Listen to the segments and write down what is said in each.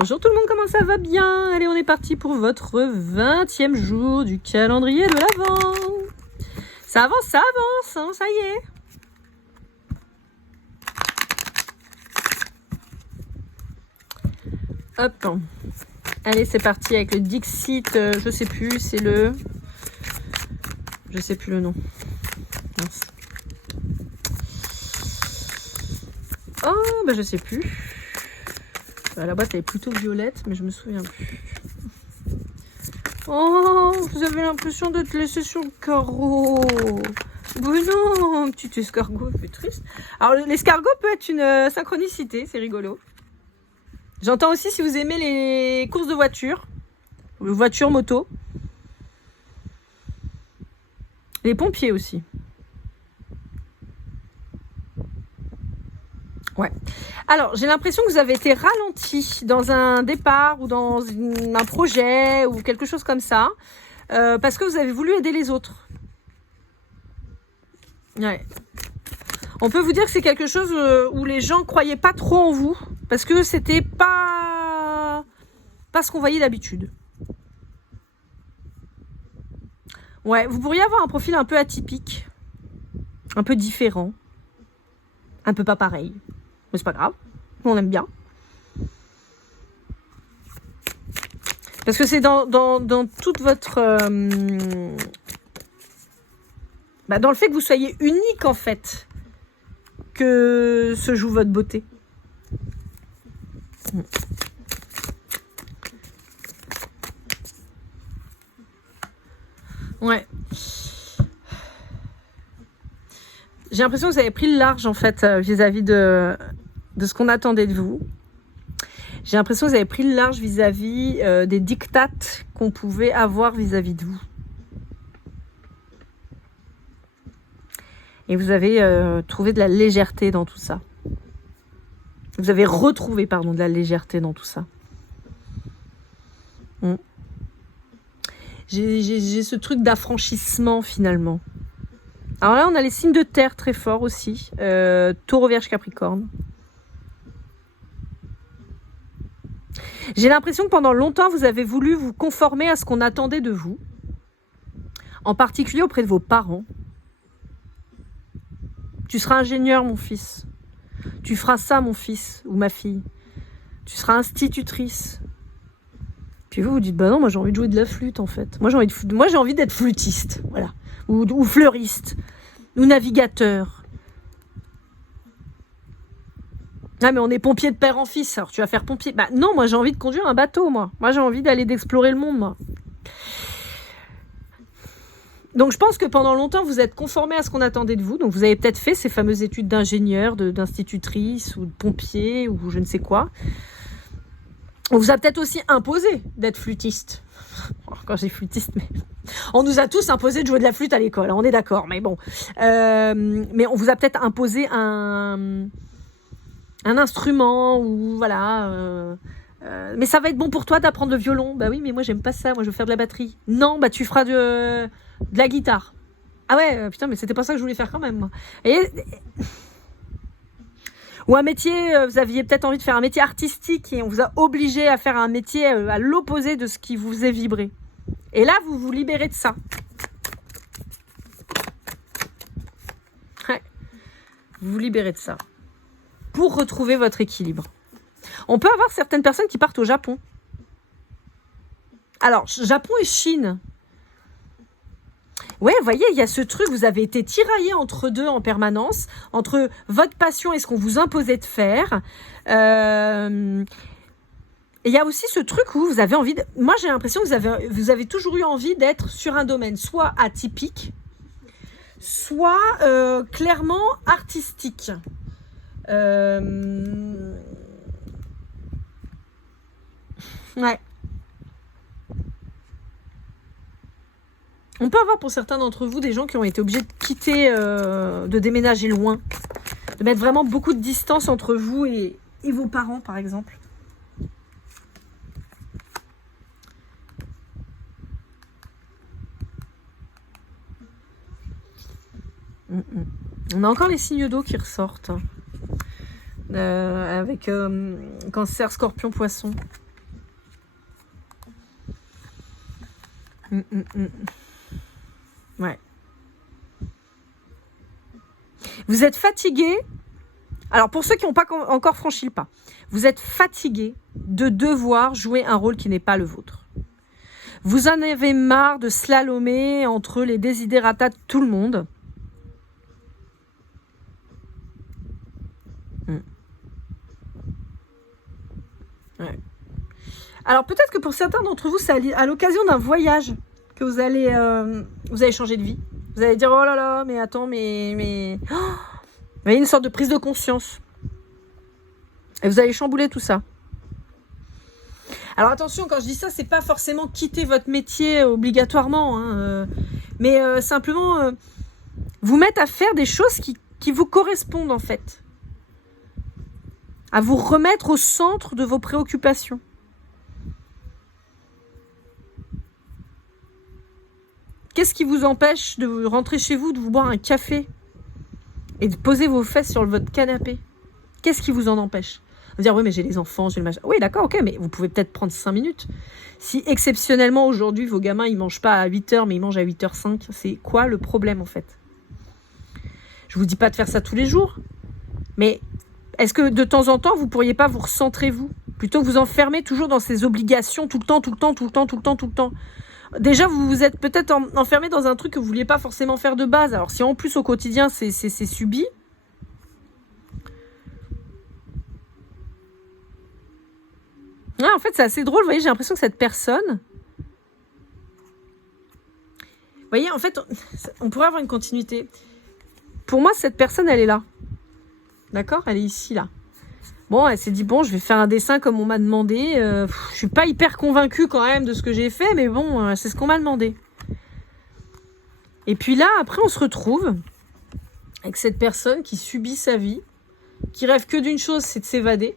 Bonjour tout le monde, comment ça va bien? Allez, on est parti pour votre 20e jour du calendrier de l'Avent. Ça avance, hein, ça y est. Hop. Allez, c'est parti avec le Dixit, je sais plus, c'est le... Je sais plus le nom. Mince. Oh, bah je sais plus. La boîte elle est plutôt violette, mais je me souviens plus. Oh, vous avez l'impression de te laisser sur le carreau. Mais non, petit escargot, c'est triste. Alors l'escargot peut être une synchronicité, c'est rigolo. J'entends aussi si vous aimez les courses de voiture, moto. Les pompiers aussi. Ouais. Alors, j'ai l'impression que vous avez été ralenti dans un départ ou dans un projet ou quelque chose comme ça, parce que vous avez voulu aider les autres. Ouais. On peut vous dire que c'est quelque chose où les gens croyaient pas trop en vous, parce que c'était pas ce qu'on voyait d'habitude. Ouais, vous pourriez avoir un profil un peu atypique, un peu différent, un peu pas pareil. Mais c'est pas grave, on aime bien. Parce que c'est dans toute votre... dans le fait que vous soyez unique, en fait, que se joue votre beauté. Ouais. J'ai l'impression que vous avez pris le large, en fait, vis-à-vis de ce qu'on attendait de vous. J'ai l'impression que vous avez pris le large vis-à-vis des dictates qu'on pouvait avoir vis-à-vis de vous. Et vous avez trouvé de la légèreté dans tout ça. Vous avez retrouvé, de la légèreté dans tout ça. J'ai ce truc d'affranchissement, finalement. Alors là, on a les signes de terre très forts aussi. Taureau, Vierge, Capricorne. J'ai l'impression que pendant longtemps, vous avez voulu vous conformer à ce qu'on attendait de vous. En particulier auprès de vos parents. Tu seras ingénieur, mon fils. Tu feras ça, mon fils ou ma fille. Tu seras institutrice. Puis vous dites, non, moi j'ai envie de jouer de la flûte, en fait. Moi j'ai envie d'être flûtiste, voilà. Ou fleuriste. Ou navigateur. Ah, mais on est pompier de père en fils, alors tu vas faire pompier. Non, moi j'ai envie de conduire un bateau, moi. Moi j'ai envie d'explorer le monde, moi. Donc je pense que pendant longtemps, vous êtes conformé à ce qu'on attendait de vous. Donc vous avez peut-être fait ces fameuses études d'ingénieur, d'institutrice ou de pompier ou je ne sais quoi. On vous a peut-être aussi imposé d'être flûtiste. Quand j'ai flûtiste, mais... On nous a tous imposé de jouer de la flûte à l'école, on est d'accord, mais bon. Mais on vous a peut-être imposé un instrument ou voilà... mais ça va être bon pour toi d'apprendre le violon. Bah oui, mais moi j'aime pas ça, moi je veux faire de la batterie. Non, tu feras de la guitare. Ah ouais, putain, mais c'était pas ça que je voulais faire quand même, moi. Ou un métier, vous aviez peut-être envie de faire un métier artistique et on vous a obligé à faire un métier à l'opposé de ce qui vous faisait vibrer. Et là, vous vous libérez de ça. Ouais. Vous vous libérez de ça. Pour retrouver votre équilibre. On peut avoir certaines personnes qui partent au Japon. Alors, Japon et Chine. Ouais, vous voyez, il y a ce truc, vous avez été tiraillé entre deux en permanence, entre votre passion et ce qu'on vous imposait de faire. Il y a aussi ce truc où vous avez envie de... Moi, j'ai l'impression que vous avez toujours eu envie d'être sur un domaine, soit atypique, soit clairement artistique. Ouais. On peut avoir pour certains d'entre vous des gens qui ont été obligés de quitter, de déménager loin, de mettre vraiment beaucoup de distance entre vous et vos parents, par exemple. On a encore les signes d'eau qui ressortent, avec Cancer, Scorpion, Poisson. Ouais. Vous êtes fatigué. Alors, pour ceux qui n'ont pas encore franchi le pas, vous êtes fatigué de devoir jouer un rôle qui n'est pas le vôtre. Vous en avez marre de slalomer entre les desiderata de tout le monde. Ouais. Alors, peut-être que pour certains d'entre vous, c'est à l'occasion d'un voyage que vous allez changer de vie. Vous allez dire, oh là là, mais attends, mais... Oh, vous avez une sorte de prise de conscience. Et vous allez chambouler tout ça. Alors attention, quand je dis ça, c'est pas forcément quitter votre métier obligatoirement, hein, mais simplement vous mettre à faire des choses qui vous correspondent en fait. À vous remettre au centre de vos préoccupations. Qu'est-ce qui vous empêche de rentrer chez vous, de vous boire un café et de poser vos fesses sur votre canapé? Qu'est-ce qui vous en empêche? Vous dire, oui, mais j'ai les enfants, j'ai le machin. Oui, d'accord, ok, mais vous pouvez peut-être prendre 5 minutes. Si exceptionnellement, aujourd'hui, vos gamins, ils ne mangent pas à 8h, mais ils mangent à 8h05, c'est quoi le problème, en fait? Je ne vous dis pas de faire ça tous les jours, mais est-ce que de temps en temps, vous ne pourriez pas vous recentrer, vous? Plutôt que vous enfermer toujours dans ces obligations tout le temps. Déjà, vous vous êtes peut-être enfermé dans un truc que vous ne vouliez pas forcément faire de base. Alors, si en plus, au quotidien, c'est subi... Ouais, en fait, c'est assez drôle. Vous voyez, j'ai l'impression que cette personne... Vous voyez, en fait, on pourrait avoir une continuité. Pour moi, cette personne, elle est là. D'accord? Elle est ici, là. Bon, elle s'est dit, bon, je vais faire un dessin comme on m'a demandé. Je suis pas hyper convaincue quand même de ce que j'ai fait, mais bon, c'est ce qu'on m'a demandé. Et puis là, après, on se retrouve avec cette personne qui subit sa vie, qui rêve que d'une chose, c'est de s'évader.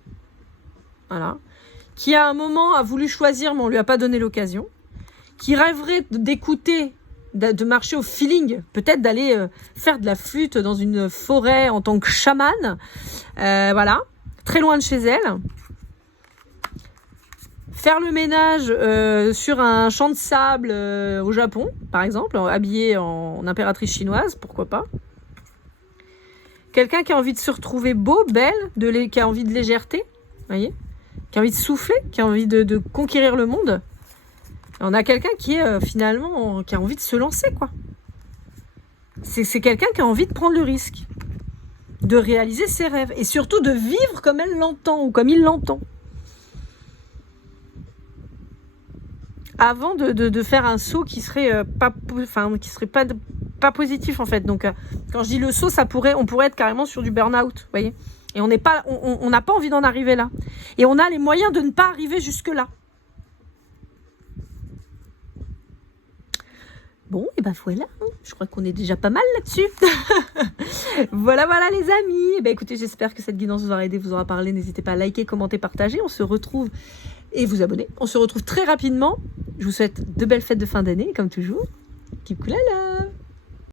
Voilà. Qui à un moment a voulu choisir, mais on lui a pas donné l'occasion, qui rêverait d'écouter, de marcher au feeling, peut-être d'aller faire de la flûte dans une forêt en tant que chamane, voilà, très loin de chez elle, faire le ménage sur un champ de sable au Japon, par exemple, habillée en impératrice chinoise, pourquoi pas. Quelqu'un qui a envie de se retrouver beau, belle, qui a envie de légèreté, vous voyez, qui a envie de souffler, qui a envie de conquérir le monde. Et on a quelqu'un qui est finalement, qui a envie de se lancer, quoi. C'est quelqu'un qui a envie de prendre le risque, de réaliser ses rêves, et surtout de vivre comme elle l'entend, ou comme il l'entend. Avant de faire un saut qui serait pas positif, en fait. Donc, quand je dis le saut, on pourrait être carrément sur du burn-out, vous voyez. Et on n'a pas envie d'en arriver là. Et on a les moyens de ne pas arriver jusque-là. Bon, et ben voilà, hein. Je crois qu'on est déjà pas mal là-dessus. Voilà les amis. Et ben écoutez, j'espère que cette guidance vous aura aidé, vous aura parlé. N'hésitez pas à liker, commenter, partager. On se retrouve, et vous abonner. On se retrouve très rapidement. Je vous souhaite de belles fêtes de fin d'année, comme toujours. Keep cool, là.